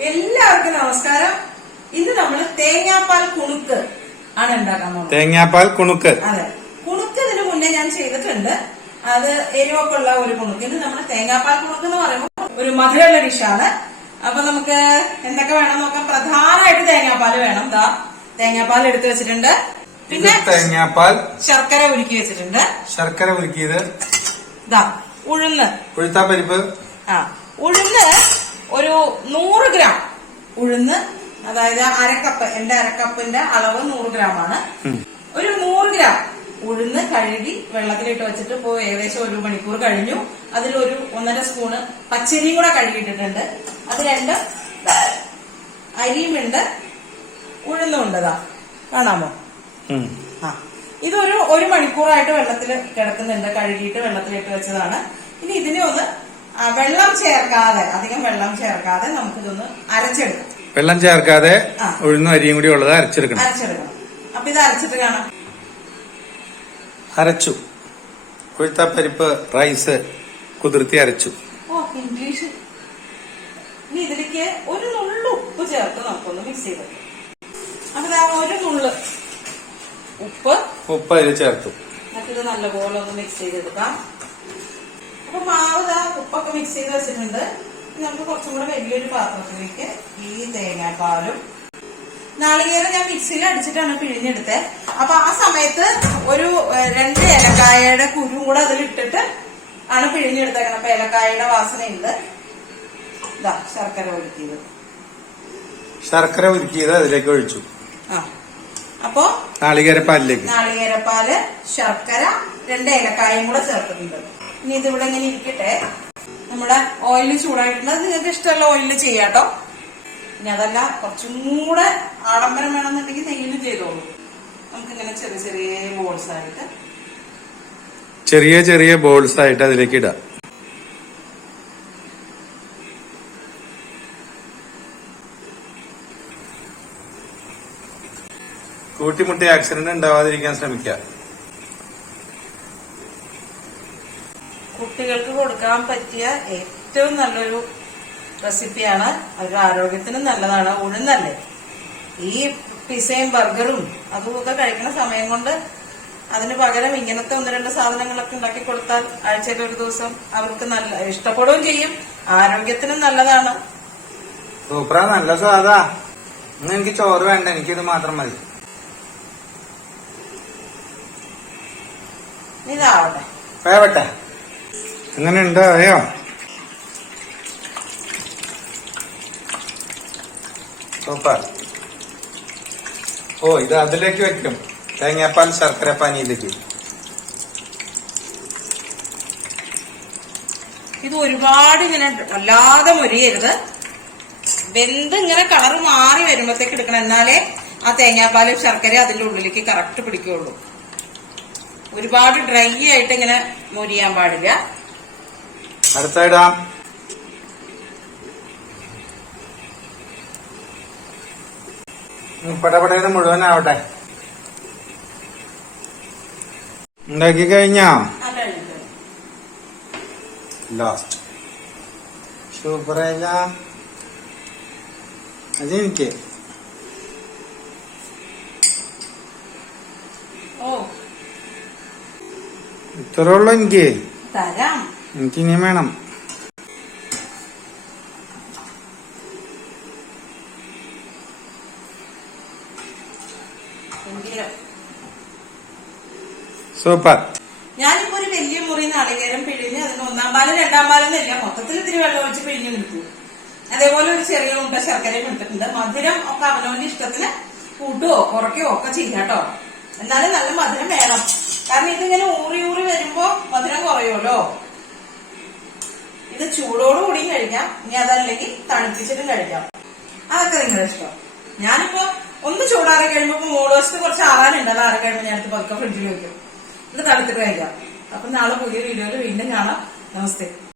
എല്ലാവർക്കും നമസ്കാരം. ഇന്ന് നമ്മൾ തേങ്ങാപ്പാൽ കുണുക്ക് ആണ് ഉണ്ടാക്കാൻ പോകുന്നത്. തേങ്ങാപ്പാൽ കുണുക്ക്. അതെ. കുണുക്ക് ഇതിന് മുന്നേ ഞാൻ ചെയ്തിട്ടുണ്ട്. അത് എരിവൊക്കെ ഉള്ള ഒരു കുണുക്ക്. ഇത് നമ്മൾ തേങ്ങാപ്പാൽ കുണുക്ക് എന്ന് പറയുമ്പോൾ ഒരു മധുരമുള്ള ഡിഷാണ്. അപ്പൊ നമുക്ക് എന്തൊക്കെ വേണം നോക്കാം. പ്രധാനമായിട്ട് തേങ്ങാപ്പാൽ വേണം. ദാ തേങ്ങാപ്പാൽ എടുത്തു വെച്ചിട്ടുണ്ട്. പിന്നെ തേങ്ങാപ്പാൽ ശർക്കര ഉരുക്കി വെച്ചിട്ടുണ്ട്. ശർക്കര ഉരുക്കിയത് ദാ ഉഴുന്ന്. ഉഴുത്താ പരിപ്പ്. ആ ഉഴുന്ന് ഒരു നൂറ് ഗ്രാം ഉഴുന്ന് അതായത് അരക്കപ്പ് എന്റെ അരക്കപ്പിന്റെ അളവ് നൂറ് ഗ്രാം ആണ് ഒരു നൂറ് ഗ്രാം ഉഴുന്ന് കഴുകി വെള്ളത്തിലിട്ട് വെച്ചിട്ട് ഇപ്പോ ഏകദേശം ഒരു മണിക്കൂർ കഴിഞ്ഞു. അതിലൊരു ഒന്നര സ്പൂണ് പച്ചരിയും കൂടെ കഴുകിയിട്ടിട്ടുണ്ട്. അത് രണ്ട് അരിയുമുണ്ട്. ഉഴുന്നുണ്ടതാ കാണാമോ. ആ. ഇതൊരു ഒരു മണിക്കൂറായിട്ട് വെള്ളത്തിൽ കിടക്കുന്നുണ്ട്. കഴുകിയിട്ട് വെള്ളത്തിലിട്ട് വെച്ചതാണ്. ഇനി ഇതിനെ ഒന്ന് വെള്ളം ചേർക്കാതെ അധികം വെള്ളം ചേർക്കാതെ നമുക്കിതൊന്ന് അരച്ചെടുക്കാം. വെള്ളം ചേർക്കാതെ ഉഴുന്ന അരിയും കൂടി ഉള്ളത് അരച്ചെടുക്കണം. അരച്ചെടുക്കണം. അപ്പൊ ഇത് അരച്ചിട്ട് കാണാം. അരച്ചു. ഉഴുത്താപ്പരിപ്പ് റൈസ് കുതിർത്തി അരച്ചു. ഓ ഇംഗ്ലീഷ്. ഇനി ഇതിലേക്ക് ഒരു നുള്ളു ഉപ്പ് ചേർത്ത് നമുക്കൊന്ന് മിക്സ് ചെയ്ത് അപ്പൊ ഒരു നുള്ളു ഉപ്പ്. ഉപ്പ് അതിൽ ചേർത്തു. എന്നിട്ട് നല്ലപോലെ ഒന്ന് മിക്സ് ചെയ്തെടുക്കാം. അപ്പൊ മാവ് ദാ ഉപ്പൊക്കെ മിക്സ് ചെയ്ത് വെച്ചിട്ടുണ്ട്. നമുക്ക് കുറച്ചും കൂടെ വലിയൊരു പാത്രത്തിലേക്ക് ഈ തേങ്ങാപ്പാലും നാളികേരം ഞാൻ മിക്സിയിൽ അടിച്ചിട്ടാണ് പിഴിഞ്ഞെടുത്തത് അപ്പൊ ആ സമയത്ത് ഒരു രണ്ട് ഏലക്കായയുടെ കുരും കൂടെ അതിലിട്ടിട്ട് ആണ് പിഴിഞ്ഞെടുത്തേക്കണം. അപ്പൊ ഏലക്കായയുടെ വാസനയുണ്ട്. ഇതാ ശർക്കര ഒഴുക്കിയത് ശർക്കര ഉരുക്കിയത് അതിലേക്ക് ഒഴിച്ചു. ആ. അപ്പോ നാളികേരപ്പാലിലേക്ക്. നാളികേരപ്പാൽ ശർക്കര രണ്ട് ഏലക്കായും കൂടെ ചേർത്തിട്ടുണ്ട്. ഇനി ഇതിവിടെ ഇങ്ങനെ ഇരിക്കട്ടെ. നമ്മുടെ ഓയിൽ ചൂടായിട്ടുണ്ട്. അത് നിങ്ങൾക്ക് ഇഷ്ടമുള്ള ഓയിലിൽ ചെയ്യാട്ടോ. ഇനി അതല്ല കുറച്ചും കൂടെ ആഡംബരം വേണമെന്നുണ്ടെങ്കിൽ നെയ്യിലും ചെയ്തോളൂ. നമുക്കിങ്ങനെ ചെറിയ ചെറിയ ബോൾസ് ആയിട്ട്. ചെറിയ ചെറിയ ബോൾസ് ആയിട്ട് അതിലേക്ക് ഇടാം. കൂട്ടിമുട്ടി ആക്സിഡന്റ് ഉണ്ടാവാതിരിക്കാൻ ശ്രമിക്കുക കുട്ടികൾക്ക് കൊടുക്കാൻ പറ്റിയ ഏറ്റവും നല്ലൊരു റെസിപ്പിയാണ്. അവരുടെ ആരോഗ്യത്തിനും നല്ലതാണ് ഉഴുന്നല്ലേ ഈ പിസയും ബർഗറും അതുമൊക്കെ കഴിക്കുന്ന സമയം കൊണ്ട് അതിന് പകരം ഇങ്ങനത്തെ ഒന്ന് രണ്ട് സാധനങ്ങളൊക്കെ ഉണ്ടാക്കി കൊടുത്താൽ ആഴ്ചയിൽ ഒരു ദിവസം അവർക്ക് നല്ല ഇഷ്ടപ്പെടുകയും ചെയ്യും. ആരോഗ്യത്തിനും നല്ലതാണ്. സൂപ്പറാ നല്ല സാധാ ഇന്ന് എനിക്ക് ചോറ് വേണ്ട എനിക്കിത് മാത്രം മതി. ഇതാവട്ടെ. വേവട്ടെ. അങ്ങനെ ഉണ്ടായോ സൂപ്പർ. ഓ ഇത് അതിലേക്ക് വെക്കും. തേങ്ങാപ്പാൽ ശർക്കര പാനിയിലേക്ക്. ഇത് ഒരുപാട് ഇങ്ങനെ വല്ലാതെ മുരിയരുത്. വെന്ത് ഇങ്ങനെ കളർ മാറി വരുമ്പോഴത്തേക്ക് എടുക്കണം. എന്നാലേ ആ തേങ്ങാപ്പാലും ശർക്കര അതിന്റെ ഉള്ളിലേക്ക് കറക്റ്റ് പിടിക്കുകയുള്ളൂ. ഒരുപാട് ഡ്രൈ ആയിട്ട് ഇങ്ങനെ മുരിയാൻ പാടില്ല. അടുത്ത ഇടാം പടപടയത് മുഴുവനാവട്ടെ. ഉണ്ടാക്കി കഴിഞ്ഞാ. ലാസ്റ്റ് സൂപ്പറേജ അതെനിക്ക്. ഓ. ഇത്രേ ഉള്ളു എനിക്ക്. തരാം. എനിക്ക് ഇനിയും വേണം സൂപ്പർ. ഞാനിപ്പോ ഒരു വലിയ മുറി നാളികേരം പിഴിഞ്ഞ് അതിന് ഒന്നാം പാലും രണ്ടാം പാലും എന്നില്ല മൊത്തത്തിൽ ഇത്തിരി വെള്ളം ഒഴിച്ച് പിഴിഞ്ഞ് എടുത്തു അതേപോലെ ഒരു ചെറിയ മുട്ട ശർക്കരയും എടുത്തിട്ടുണ്ട്. മധുരം ഒക്കെ അവനവന്റെ ഇഷ്ടത്തിന് കൂട്ടുകയോ കുറയ്ക്കുകയോ ഒക്കെ ചെയ്യാട്ടോ എന്നാലും നല്ല മധുരം വേണം. കാരണം ഇതിങ്ങനെ ഊറി ഊറി വരുമ്പോ മധുരം കുറയുമല്ലോ. ഇത് ചൂടോടുകൂടിയും കഴിക്കാം. ഇനി അതല്ലെങ്കിൽ തണുപ്പിച്ചിട്ടും കഴിക്കാം. അതൊക്കെ നിങ്ങളുടെ ഇഷ്ടം. ഞാനിപ്പോ ഒന്ന് ചൂടാറി കഴിയുമ്പോ ഇപ്പൊ മൂന്ന് കുറച്ച് ആറാനുണ്ട് അത് ആറി കഴിയുമ്പോൾ ഞാൻ പതുക്കെ ഫ്രിഡ്ജിൽ വെക്കും. എന്നിട്ട് തണുത്തിട്ട് കഴിക്കാം. അപ്പൊ നാളെ പുതിയ വീഡിയോയിൽ വീണ്ടും കാണാം. നമസ്തേ.